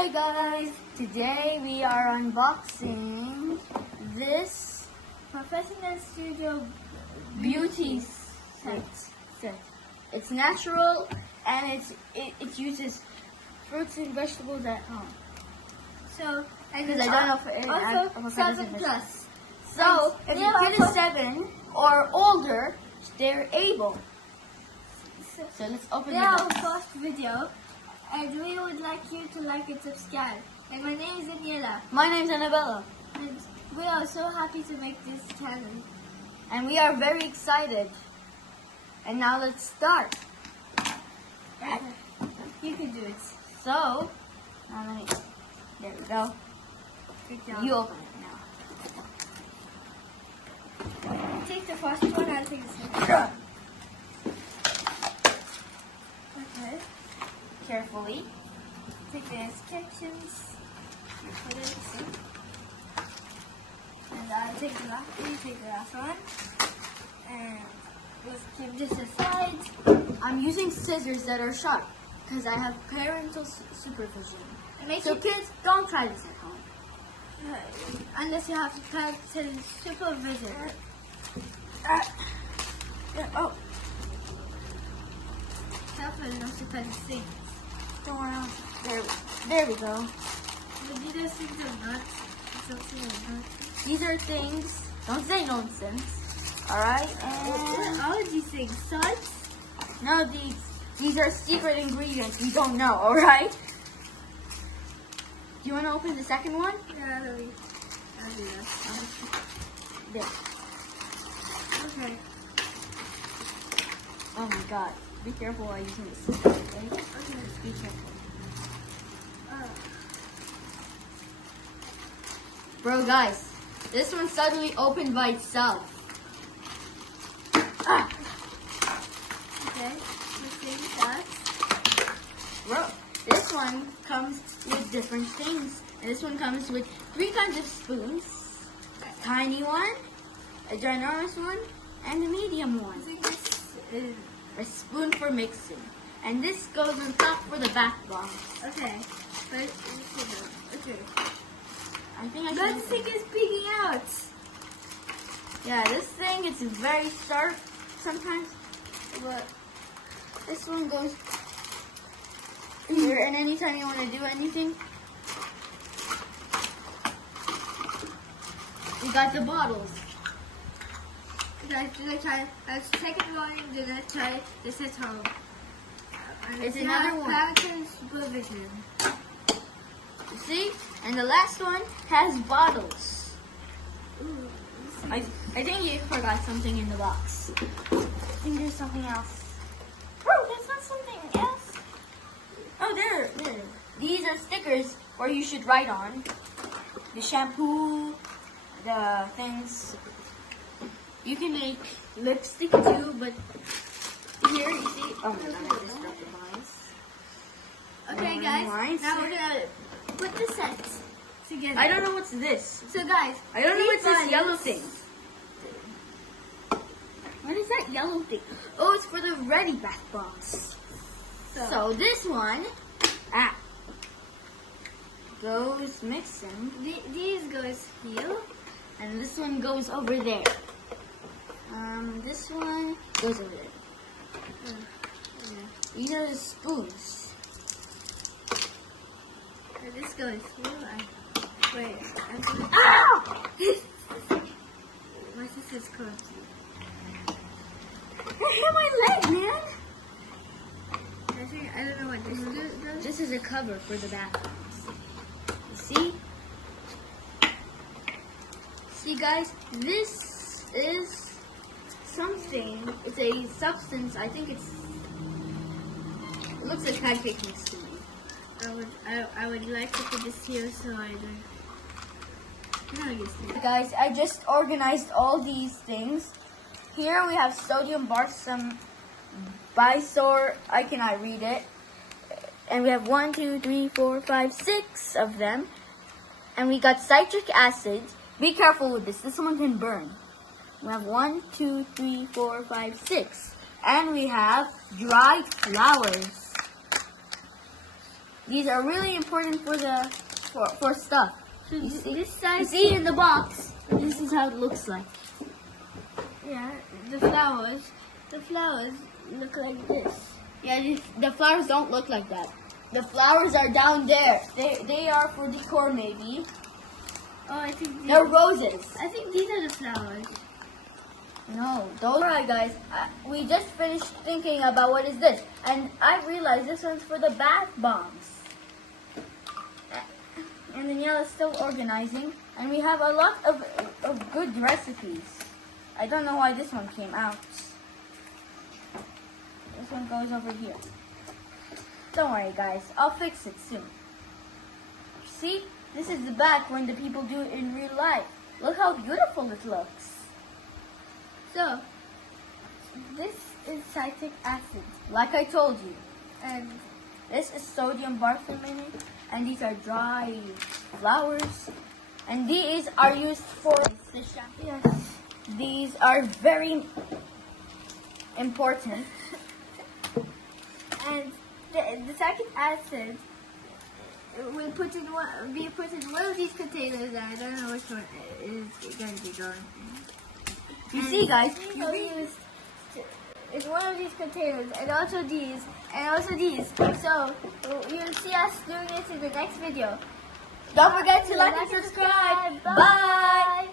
Hey guys, today we are unboxing this Professional Studio beauty set. It's natural and it uses fruits and vegetables at home. So, Because I don't know if also 7+. So And if your kid is 7 or older, they're able. So let's open They the are box. our first video, and we would like you to like and subscribe. And my name is Daniela, My name's Annabella, and we are so happy to make this channel. and we are very excited. And now let's start. You can do it. So, now let me, there we go. Good job. You open it now. Take the first one, I'll take the second. Okay. Carefully. Take the instructions. You put it in. And I'll take the last one. You take the last one. And let's keep this aside. I'm using scissors that are sharp because I have parental supervision. And make So it, kids, don't try this at home. unless you have to parental supervision. Oh, Careful not to cut the things. don't worry. There we go. But these things are not something like that. These are things. Don't say nonsense. All right. What And are these things? Salt? no, these are secret ingredients we don't know. All right. Do you want to open the second one? Yeah, I'll do that. There. Okay. Oh my God. Be careful while using the scissors. Okay? Okay. Be careful. Bro, guys, this one suddenly opened by itself. Ah, Okay. Let's see that. bro, this one comes with different things. And this one comes with 3 kinds of spoons. A tiny one, a ginormous one, and a medium I one. think this is A spoon for mixing. And this goes on top for the back box. okay. But okay. I think I That should. thing is peeking out. Yeah, this thing is very sharp sometimes, but this one goes here, and anytime you want to do anything, we got the bottles. Guys, do not try. That's the second one. Do not try this at home. It's another one. Parental supervision. You see? And the last one has bottles. Ooh, I think you forgot something in the box. I think there's something else. Oh, that's not something else. Oh, there. These are stickers where you should write on. The shampoo, the things. You can make lipstick too, but here you see. Oh my God, I just dropped the mice. Okay, More guys. mice. Now we're gonna put the sets together. I don't know what's this. So, guys, I don't know what's these this buttons- yellow thing. What is that yellow thing? Oh, it's for the ready back box. So this one, goes mixing, These goes here. and this one goes over there. This one goes over there. These are the spoons. And this goes here. Wait. Ow! My sister's close. You hit my leg, man. I don't know what this does. This is a cover for the back box. You see? See, guys, this is something. It's a substance. I think it looks like pancake mix to me. I would like to put this here so I don't. No, you see. Guys, I just organized all these things. Here we have sodium bark, some bisor. I cannot read it. And we have 1, 2, 3, 4, 5, 6 of them. And we got citric acid. Be careful with this. This one can burn. We have 1, 2, 3, 4, 5, 6. And we have dried flowers. These are really important for for stuff. So You see, this side, you see in the box. This is how it looks like. yeah, the flowers look like this. Yeah, the flowers don't look like that. The flowers are down there. They are for decor maybe. Oh, I think They're roses. I think these are the flowers. No, those. Alright guys, we just finished thinking about what is this. And I realized this one's for the bath bombs. And Daniela's still organizing. And we have a lot of good recipes. I don't know why this one came out. This one goes over here. Don't worry guys, I'll fix it soon. See, this is the back when the people do it in real life. Look how beautiful it looks. So, this is citric acid, Like I told you. and This is sodium bicarbonate, and these are dry flowers. And these are used for the shampoo. yes, These are very important. and the citric acid will be put in one of these containers. I don't know which one is going to be going. You see, guys, You'll be used in one of these containers, and also these, and also these. So you'll see us doing this in the next video. don't forget to like and subscribe. Bye.